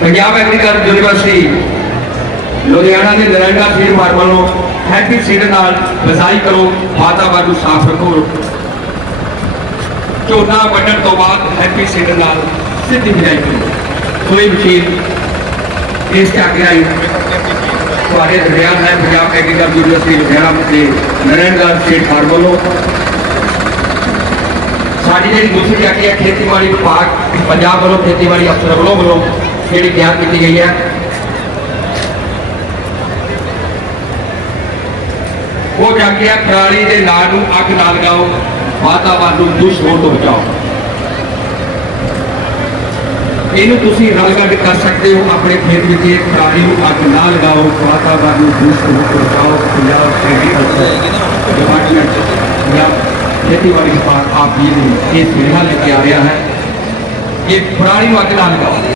Punjab agriculture university Ludhiana ਦੇ ਨਰੈਂਡਾ seed farm ਵੱਲੋਂ happy seed ਨਾਲ ਰਜ਼ਾਈ ਕਰੋ ਵਾਤਾਵਰਨ ਨੂੰ ਸਾਫ਼ ਰੱਖੋ ਝੋਨਾ ਵੱਢਣ ਤੋਂ ਬਾਅਦ ਹੈਪੀ ਸੀਡ ਨਾਲ ਸਿੱਧੀ ਬਿਜਾਈ ਕਰੋ ਸੋ ਇਹ ਮਸ਼ੀਨ ਇਸ ਝਾਕੀ ਰਾਹੀਂ ਤੁਹਾਡੇ ਦਰਮਿਆਨ ਹੈ ਪੰਜਾਬ ਐਗਰੀਕਲਚਰ ਯੂਨੀਵਰਸਿਟੀ ਲੁਧਿਆਣਾ ਦੇ ਨਰੈਂਡਾ ਸੀਡ ਫਾਰਮ ਵੱਲੋਂ ਸਾਡੀ ਜਿਹੜੀ ਦੂਸਰੀ ਝਾਕੀ ਹੈ ਖੇਤੀਬਾੜੀ ਵਿਭਾਗ ਪੰਜਾਬ ਵੱਲੋਂ ਖੇਤੀਬਾੜੀ ਅਫਸਰ ਵੱਲੋਂ ਵੱਲੋਂ ਜਿਹੜੀ ਤਿਆਰ ਕੀਤੀ ਗਈ ਹੈ। ਉਹ ਝਾਕੀ ਹੈ ਪਰਾਲੀ ਦੇ ਨਾਲ ਨੂੰ ਅੱਗ ਨਾ ਲਗਾਓ, ਵਾਤਾਵਰਨ ਨੂੰ ਦੂਸ਼ਿਤ ਹੋਣ ਤੋਂ ਬਚਾਓ। ਇਹਨੂੰ ਤੁਸੀਂ ਰਲ ਗੱਡ ਕਰ ਸਕਦੇ ਹੋ, ਆਪਣੇ ਖੇਤ ਵਿੱਚ ਇਹ ਪਰਾਲੀ ਨੂੰ ਅੱਗ ਨਾ ਲਗਾਓ, ਵਾਤਾਵਰਨ ਨੂੰ ਦੂਸ਼ਿਤ ਹੋਣ ਤੋਂ ਬਚਾਓ, ਪੰਜਾਬ ਐਗਰੀਕਲਚਰ ਡਿਪਾਰਟਮੈਂਟ ਪੰਜਾਬ ਖੇਤੀਬਾੜੀ ਵਿਭਾਗ ਆਪ ਜੀ ਨੂੰ ਇਹ ਸੁਨੇਹਾ ਲੈ ਕੇ ਆ ਰਿਹਾ ਹੈ ਕਿ ਪਰਾਲੀ ਨੂੰ ਅੱਗ ਨਾ ਲਗਾਓ।